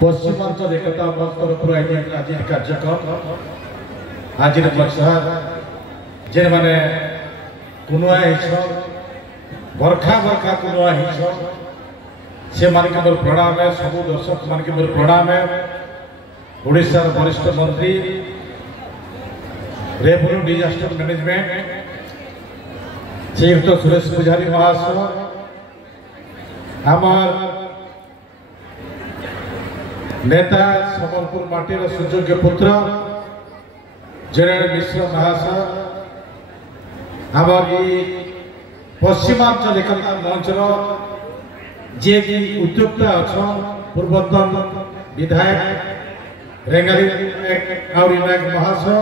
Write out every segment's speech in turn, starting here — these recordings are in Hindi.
पश्चिमांचल एकता मंच तरफ आज कार्यक्रम आज जे मैंने कुनुआ बरखा बरखा कुनुआ से मान के मोर प्रणाम है। सब दर्शक मान के मोर प्रणाम है। ओडिशा वरिष्ठ मंत्री रेवेन्यू डिजास्टर मैनेजमेंट श्रीयुक्त सुरेश पुजारी महाशय आमार नेता सम्बलपुर माटीर सुयोग्य पुत्र जेनेरल मिश्र महाशय आमार पश्चिमांचल एकता मंचर जे कि उद्योक्ता अच्छा पूर्वतन विधायक रेंगाली नायक महाशय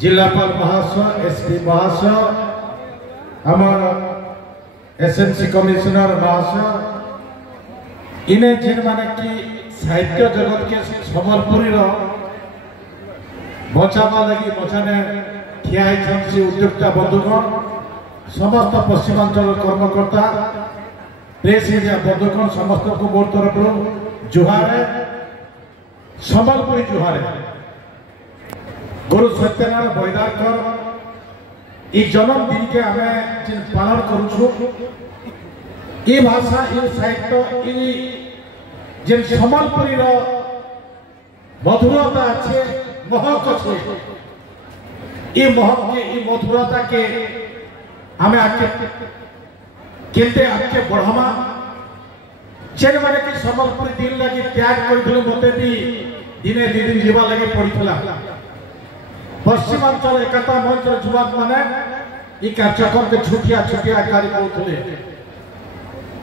जिलापाल महाशय एसपी महाशय आमार एसएमसी कमिश्नर महाशय इन्हें जिन माने कि साहित्य जगत के सम्बलपुरी बचावा लगी बचाने ठिया से उद्योक्ता बंधुगण समस्त पश्चिमांचल कर्मकर्ता प्रेस मीडिया बंधुगण समस्त को मोर तरफ जुहार है सम्बलपुरी जुहार है। गुरु सत्यनारायण बैदारकर ये जन्मदिन के हमें जिन पालन करूँ ये भाषा ये साहित्य ये जिन सम्बलपुरी मधुरता अच्छे महक अच्छे ये महक के ये मधुरता के हमें आके केते आके बढ़ावा जेन माने कि सम्बलपुरी दिन लगी त्याग कर मते भी दिने दी दिन जीवा लगे पड़ता पश्चिमांचल एकता मंच युवक मैंने ये कार्यक्रम के छुटिया छुटिया कार्य करुले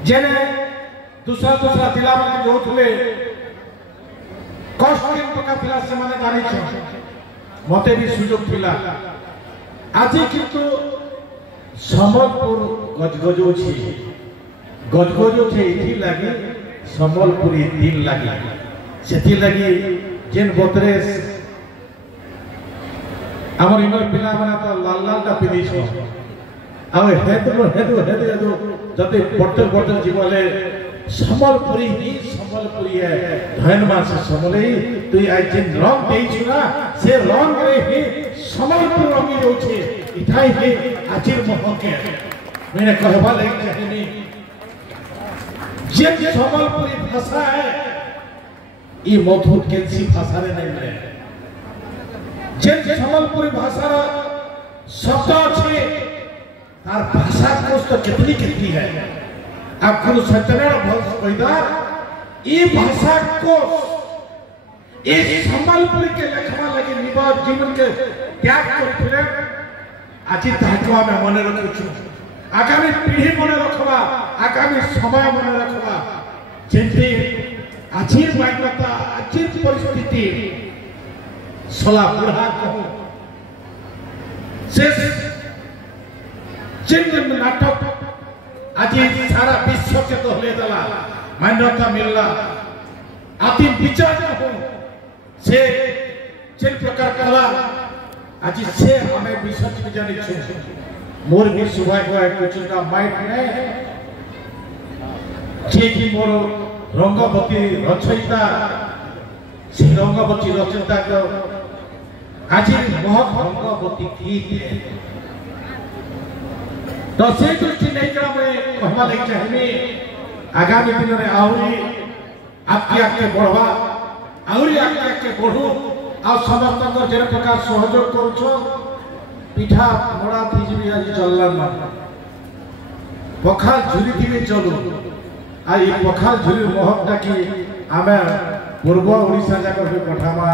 जेने दूसरा दूसरा जिला में जोले कष्ट टका थिला से माने जानी मते भी सुयोग थिला आज किंतु सम्बलपुर गजगज ये लगे सम्बलपुरी दिन लगे से लगे जेन बतरे आमर इनर पिला माने तो लाल लाल टा पिनी हेदु हेदु हेदु हेदु जते बटल बटल जीवले सम्बलपुरी ही सम्बलपुरी है धन्यवाद से समले तु आई जेन रंग देइछु ना से रंग रे ही सम्बलपुर रंगी होछे इठाई ही आजिर महके मैंने कहबा लगे चाहेनी जे सम्बलपुरी भाषा है ये मधुर केंसी भाषा रे नहीं है जे सम्बलपुरी भाषा शब्द अच्छे तार भाषा कोश तो कितनी है आप गुरु सत्यनारायण बैदार ये भाषा कोश ये सम्बलपुरी के लेखमा लगे निवास जीवन के त्याग करथिले आज ताकवा में मन रखु आगामी पीढ़ी मन रखवा आगामी समय मन रखवा जेंती आजिर मान्यता आजिर परिस्थिति सला बुढ़ा कहूं से जिन नाटक आज सारा विश्व के तोहले दला मान्यता मिलला आती विचार कहूं से जिन प्रकार कला आज से हमें विसर्ज भी जानी छू मोर भी सुबह को कुछ का माइट ने जे कि मोर रंगवती रचयिता से रंगवती रचयिता को आज बहुत रंगवती गीत तो से दृष्टि नहीं करा मैं कहवा लगे चाहिए आगामी दिन में आउरी आपके आगे बढ़वा आउरी आगे बढ़ू आ समस्त जे प्रकार सहयोग करूछ पिठा मोड़ा थी भी आज चलना पखाल झुरी थी चलू आ ये पखाल झुरी महकटा की आमे पूर्व ओडिशा जाक भी पठामा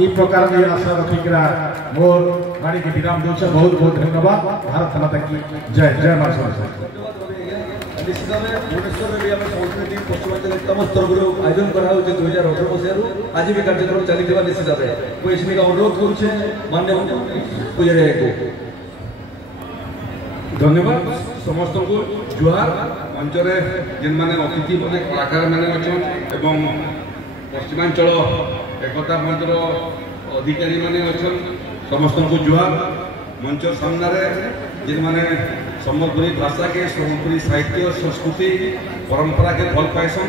ई प्रकार में आशा रखिकरा मोर वाणी के विराम दोछ बहुत बहुत धन्यवाद। भारत माता की जय जय मां सरस्वती। निश्चित भाव भुवनेश्वर में भी आम संस्कृति दिन पश्चिमांचल एकता मंच तरफ आयोजन करा 2018 मसीह आज भी कार्यक्रम चली निश्चित भाव मुझे अनुरोध करुचे माननीय पूजारी को धन्यवाद समस्त को जुहार मंचरे जिन माने अतिथि माने कलाकार माने अछन एवं पश्चिमांचल एकता मंचर अधिकारी माने अछन समस्त को जुहार मंच सामने जिन माने सम्बलपुरी भाषा के सम्बलपुरी साहित्य संस्कृति परंपरा के भल पाइसन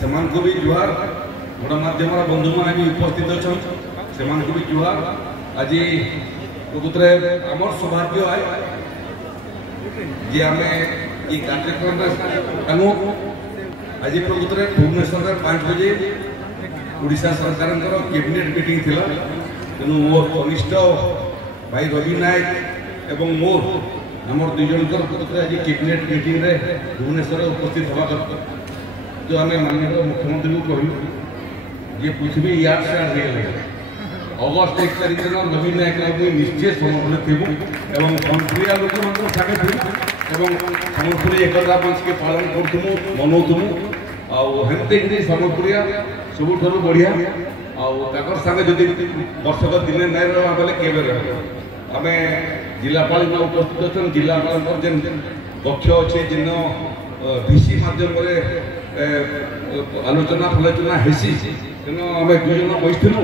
से भी जुहार गणमाध्यम बंधु मैंने भी उपस्थित अच्छा से भी जुहार आज प्रकृत आम सौभाग्य है जे आम ये कार्यक्रम आज प्रकृत भुवनेश्वर 5 बजे ओडिशा सरकार कैबिनेट मीटिंग थी तेणु मोर कनिष्ठ भाई रवि नायक एवं मोर आमर दुई जन प्रकृत आज कैबिनेट मीटिंग रे भुवनेश्वर उपस्थित हवा जो आम माननीय मुख्यमंत्री को कहलु ये पृथ्वी यार से अगस्ट 1 तारीख दिन नवीन नायक निश्चय समर्पण थी एवं संप्रिया लोक सागे थी सम्बलपुरी एकता मंच के पालन करूँ मनौथमु आते सम्बलपुरिया सबुठ बढ़िया आर सागे जदि वर्षक दिन नहीं रहा बोले केवे आम जिलापाल उपस्थित अच्छा जिलापाल जेन कक्ष अच्छे जिन भिसी मध्यम आलोचना फलोचना हेसी तेणु आम दुई जन बैठलु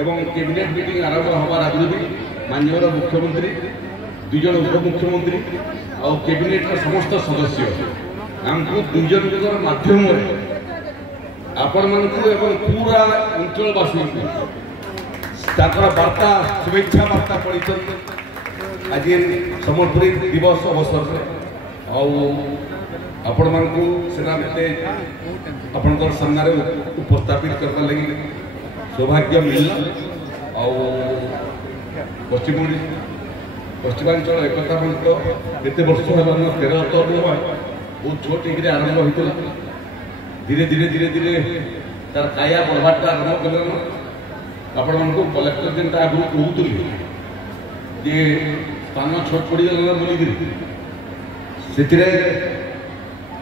एवं कैबिनेट मीटिंग आरंभ हबार आगे भी माननीय मुख्यमंत्री दुई जन उपमुख्यमंत्री और कैबिनेट समस्त सदस्य आमको दुई जन माध्यम आपण मान पूरा अंचलवासी वार्ता शुभेच्छा वार्ता पढ़ी आज सम्बलपुरी दिवस अवसर आपण मानू आपणकर सामने उपस्थापित करने लगी सौभाग्य मिलला पश्चिमांचल एकता मंच केते वर्ष 13 बहुत छोट एक आरंभ होता धीरे धीरे धीरे धीरे तार काया बढ़वाटा आरंभ कल आपण मानू कलेक्टर जेन आगु कहूली जे स्थान छोट पड़गला बोलिकी से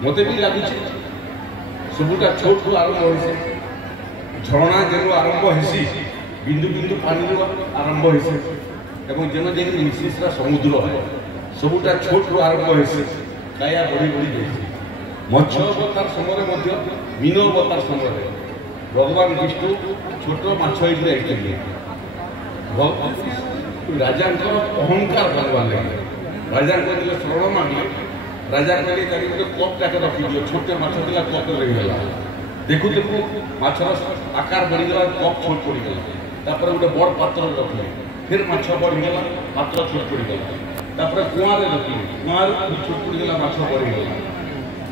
मत भी लगुच सबुटा छोट आरंभ हो झरणा जेन आरंभ होसी बिंदु बिंदु पानी आरंभ होसी एवं जेन जे मिशीसरा समुद्र सबुटा छोट आरंभ होसी काया बढ़ी बढ़ी जाए मत्स्य अवतार समय मीन अवतार समय भगवान विष्णु छोट माछ राजा अहंकार करवार लगे राजा शरण मांगे राजा कहले कप टाके रखी दियो छोटे माछ दिला कप रहीगला देखु देखु माछर आकार बढ़ीगला कप छोट पड़गला तापर गोटे बड़ पात्र रखले फिर माछ बढ़ीगला पात्र छोट पड़गला तापर कुआं रखले कुआं छोट पड़गला माछ बढ़ीगला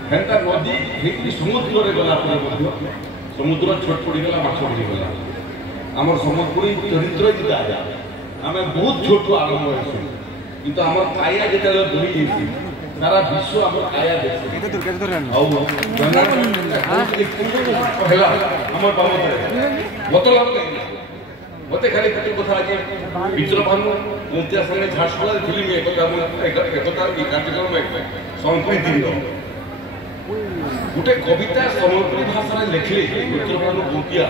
हेंता नदी ठीक समुद्र रे गला पर समुद्र छोट पड़गला माछ बढ़ीगला आमर सम्बलपुरी चरित्र जिता आम बहुत छोट आरंभ हो किंतु आमर काया जेते बुड़ी जाइए सारा विश्व आम काया मत खाली कथा आज विचित्र भानु मुंतिया संगे झारसुगुड़ा फिल्म एकता कार्यक्रम संस्कृति गोटे कविता सम्बलपुरी भाषा लिखले विचित्र भानु मुंतिया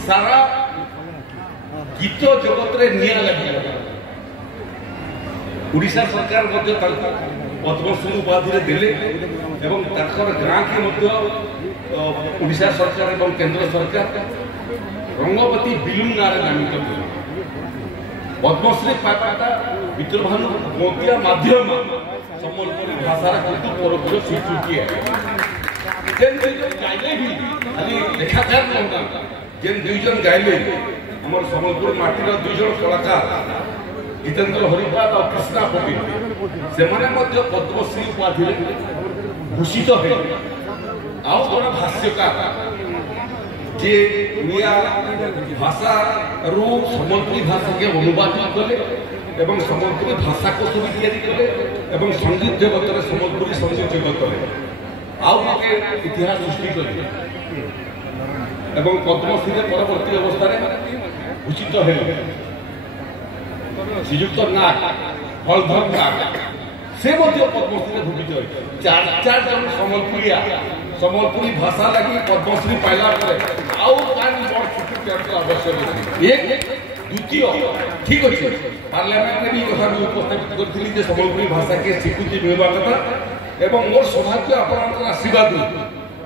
सारा गीत जगत रे निया लगे ओडिशा सरकार पद्मश्री उपाधि देले एवं गाँ के ओडिशा सरकार एवं केंद्र सरकार रंगवती बिलुम नारे नामित पद्मश्री पाता विचित्र भानु मोतिया माध्यम सम्बलपुरी भाषा किंतु परोक्ष स्वीकृति है जेन गाइले भी खाली लेखाकार न जेन दुई जन गाइले हमर सम्बलपुर माटीर दुई जन कलाकार जितेंद्र हरिपाल और कृष्णा पटेल से पद्मश्री उपाधि भूषित है आउ बड़ भाष्यकार जे ओडिया भाषा रु सम्बलपुरी भाषा के अनुवादित कले एवं सम्बलपुरी भाषा को भी तैयारी कले एवं संगीत जगत में सम्बलपुरी संगीत जगत में आउ गोटे इतिहास सृष्टि कले एवं पद्मश्री परवर्ती अवस्था भूषित है श्रीयुक्त नाग हलधर नाग से पद्मश्री भूषित चार जन सम्बलपुरी भाषा लगी पद्मश्री पाइला आवश्यक एक द्वितीय ठीक अच्छे पार्लियामेंट में भी कथा उपस्थापित करी सम्बलपुरी भाषा के स्वीकृति मिलवा कथा एवं मोर सौभाग्य आपन आशीर्वाद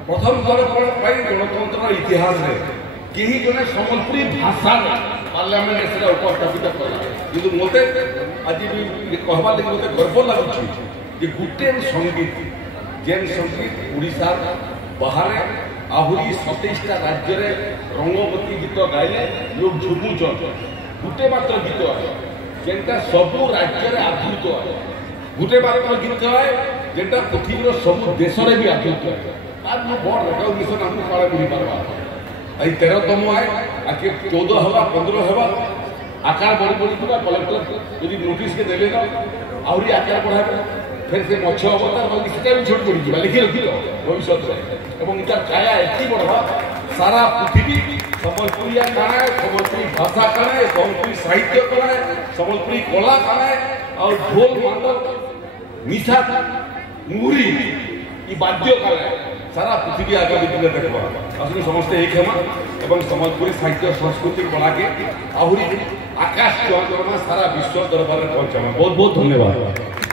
प्रथम थर गणतंत्र इतिहास कहीं जने सम्बलपुरी भाषा पार्लियामेंट से उपस्थापित कला कि मत आज भी कहबार लगे मत गर्व लगुच गोटे संगीत जेन संगीत ओडिशा बाहर आहरी 27टा राज्य रे रंगवती गीत गाइले लोग झुमुचन गुटे मात्र गीत है जेनटा सबु राज्य रे आदृत है गुटे मात्र गीत है जेनटा पृथ्वीर सब देश रे भी आदृत है आज मो बड़ रिकग्निशन हमको काले मिल पारबा आई 13तम है आके 14 हवा 15 हवा आकार बढ़ी बढ़ी पूरा कलेक्टर यदि नोटिस के देले ना आहरी आकार बढ़ाबे फिर से मछ अवतार बाकी सेटा भी छोट पड़ी जिबा लिखि रखिलो भविष्य रे एवं इटा काया एति बढ़वा सारा पृथ्वी संबलपुरिया काना संबलपुरी भाषा काना संबलपुरी साहित्य काना संबलपुरी कला काना और ढोल मांडल मिठा मुहुरी ई वाद्य काना सारा पृथ्वी आगामी दिन देखबा असली समस्त एक हेमा एवं संबलपुरी साहित्य संस्कृति कला के आहुरी आकाश चौरमा सारा विश्व दरबार में पहुंचामा बहुत बहुत धन्यवाद।